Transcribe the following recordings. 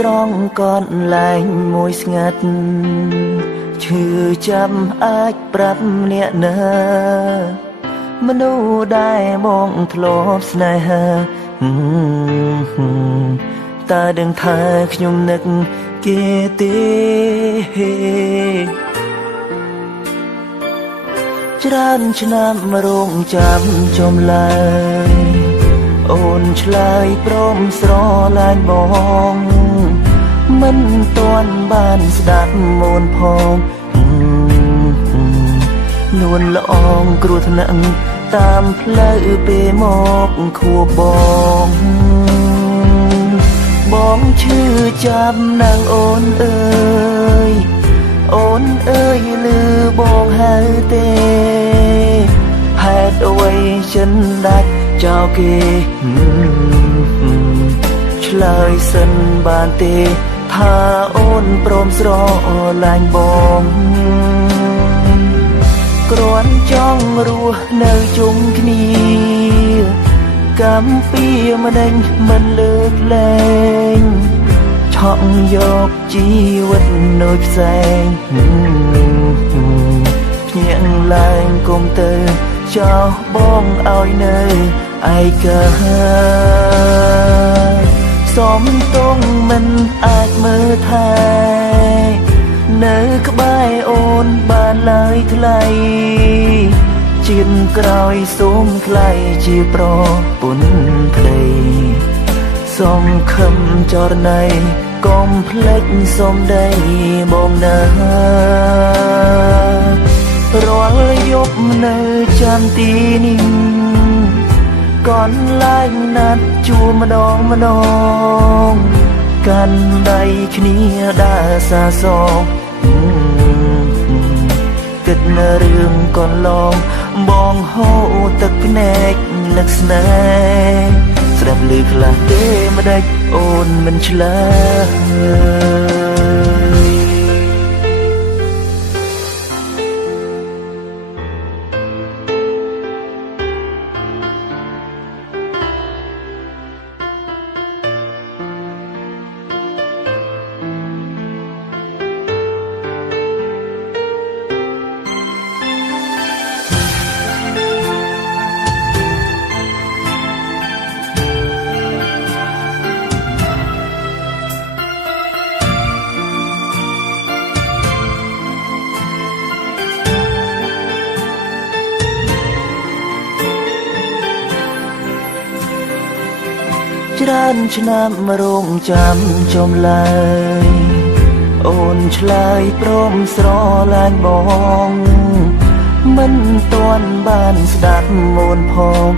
ត្រង់កនលែងមួយស្ងាត់ឈឺចាំអាចប្រាប់អ្នកណាមនុស្សដែលបងធ្លាប់ស្នេហាតើដឹងថាខ្ញុំនឹកគេទេច្រើនឆ្នាំរងចាំចំឡើយអូនឆ្លើយព្រមស្រឡាញ់បងមិនទាន់បានស្ដាប់មូនផងនួនល្អងគ្រោះថ្នាក់តាមផ្លូវពេលមកខួបបងឈឺចាំណាងអូនអើយអូនអើយលឺបងហៅទេហេតុអ្វីចិនដាច់ចោលគេឆ្លើយសិនបានទេថាអូនព្រមស្រឡាញ់បងគ្រាន់ចង់រស់នៅជុំគ្នាកម្មពីម្ដេចមិនលើកលែងឆក់យកជីវិតនៅផ្សែងភ្ញាក់ឡើងគុំទៅចោលបងឲ្យនៅឯកាសំទងមិនអាចមើលថែនៅក្បែរអូនបានឡើយថ្លៃជាតិក្រោយសូមថ្លៃជាប្រពន្ធប្តីសង្ឃឹមចរណៃកុំភ្លេចសំដីបងណារាល់យប់នៅចាំទីនេះកនឡាញណាត់ជួម្ដងកាន់ដៃគ្នាដើរសាសងគិតនៅរឿងកន្លងបងហូរទឹកភ្នែកលឹកស្នេហ៍ស្ដាប់ឮខ្លះទេម្ដេចអូនមិនឆ្លើយច្រើនឆ្នាំរងចាំចំឡើយអូនឆ្លើយព្រមស្រឡាញ់បងមិនទាន់បានស្ដាប់មូនផង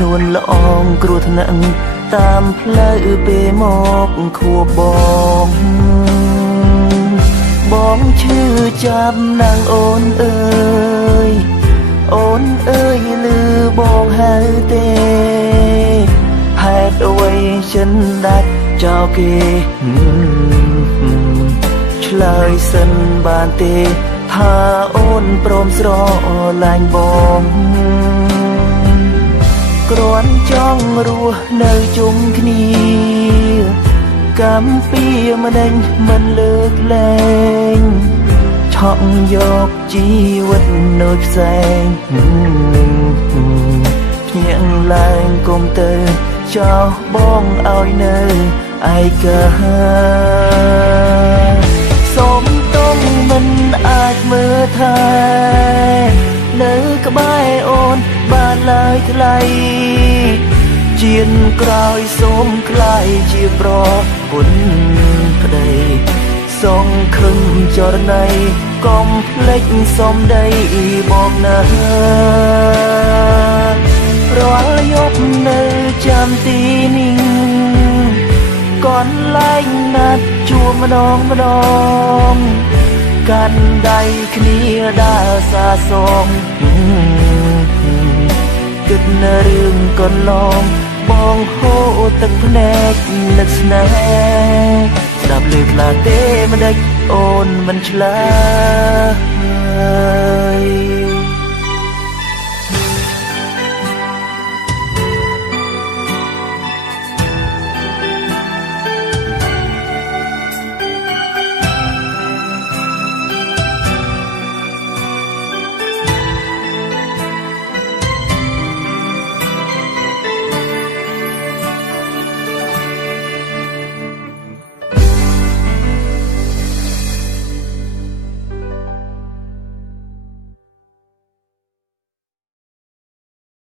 នួនល្អងគ្រោះថ្នាក់តាមផ្លូវពេលមកខួបបងឈឺចាំណាងអូនអើយអូនអើយលឺបងហៅទេហេតុអ្វីចិនដាច់ចោលគេឆ្លើយសិនបានទេថាអូនព្រមស្រឡាញ់បងគ្រាន់ចង់រស់នៅជុំគ្នាកម្មពីម្ដេចមិនលើកលែងឆក់យកជីវិតនៅផ្សែងភ្ញាក់ឡើងគុំទៅចោលបងឲ្យនៅឯកាសូមទងមិនអាចមើលថែនៅក្បែរអូនបានឡើយថ្លៃជាតិក្រោយសូមក្លាយជាប្រពន្ធប្តីសង្ឃឹមចរណៃកុំភ្លេចសំដីបងណារាល់យប់នៅចាំទីនេះកនលែងណាត់ជួម្ដងកាន់ដៃគ្នាដើរសាសងគិតនៅរឿងកន្លងបងហូរទឹកភ្នែកនឹកស្នេហ៍ស្ដាប់ឮខ្លះទេម្ដេចអូនមិនឆ្លើយ